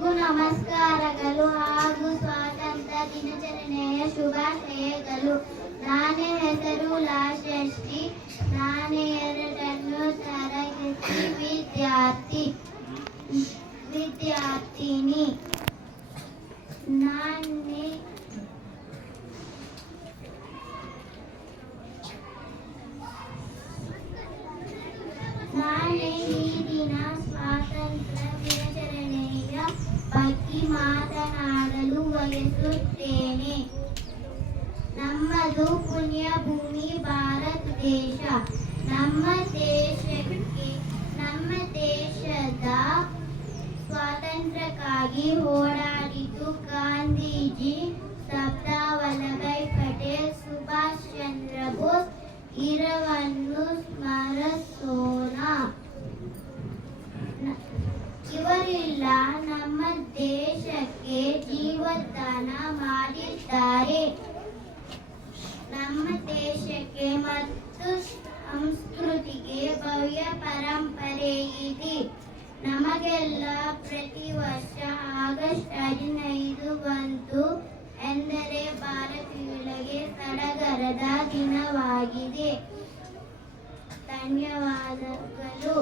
ಎಲ್ಲರಿಗೂ ನಮಸ್ಕಾರಗಳು ಹಾಗೂ ಸ್ವಾತಂತ್ರ್ಯ ದಿನಾಚರಣೆಯ ಶುಭಾಶಯಗಳು. ನನ್ನ ಹೆಸರು ಲಾಷಷ್ಠಿ. ನಾನು 2ನೇ ತರಗತಿ ವಿದ್ಯಾರ್ಥಿನಿ. ನಾನು ಈ ದಿನ ಸ್ವಾತಂತ್ರ್ಯ ದಿನಾಚರಣೆಯ ಬಗ್ಗೆ ಮಾತನಾಡಲು ಬಯಸುತ್ತೇನೆ. ನಮ್ಮದು ಪುಣ್ಯ ಭೂಮಿ ಭಾರತ ದೇಶ. ನಮ್ಮ ದೇಶದ ಸ್ವಾತಂತ್ರ್ಯಕ್ಕಾಗಿ ಹೋರಾಡಿದ್ದು ಗಾಂಧೀಜಿ, ಸರ್ದಾರ್ ವಲ್ಲಭಾಯ್ ಪಟೇಲ್, ಸುಭಾಷ್ ಚಂದ್ರ ಬೋಸ್ ಇವರನ್ನು ಸ್ಮರಿಸೋಣ. ಇವರೆಲ್ಲ ನಮ್ಮ ದೇಶಕ್ಕೆ ಜೀವದಾನ ಮಾಡಿದ್ದಾರೆ. ನಮ್ಮ ದೇಶಕ್ಕೆ ಮತ್ತು ಸಂಸ್ಕೃತಿಗೆ ಭವ್ಯ ಪರಂಪರೆ ಇದೆ. ನಮಗೆಲ್ಲ ಪ್ರತಿ ವರ್ಷ ಆಗಸ್ಟ್ 15 ಬಂತು ಎಂದರೆ ಭಾರತೀಯರಿಗೆ ಸಡಗರದ ದಿನವಾಗಿದೆ. ಧನ್ಯವಾದಗಳು.